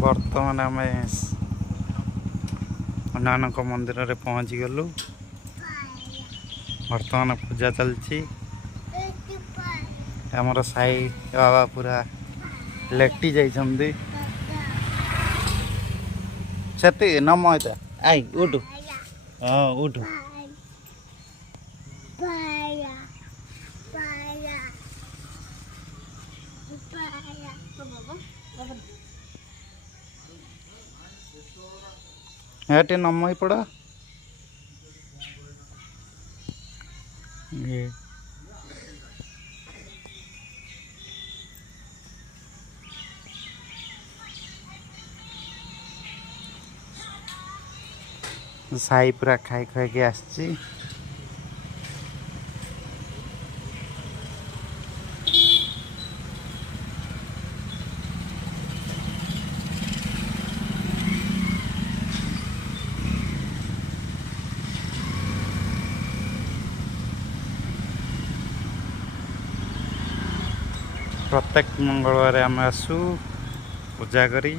बर्तमान आम हनुमान मंदिर में पहुँची गलु। बर्तमान पूजा चलती। आमर साई बाबा पूरा लेटी जाइछन्ति। सेति नम एता आई उठु। हाँ उठु। हेटे नम पड़ा ये साई पूरा खाई खाई के आसची। प्रत्येक मंगलवार आम आसू पूजा करी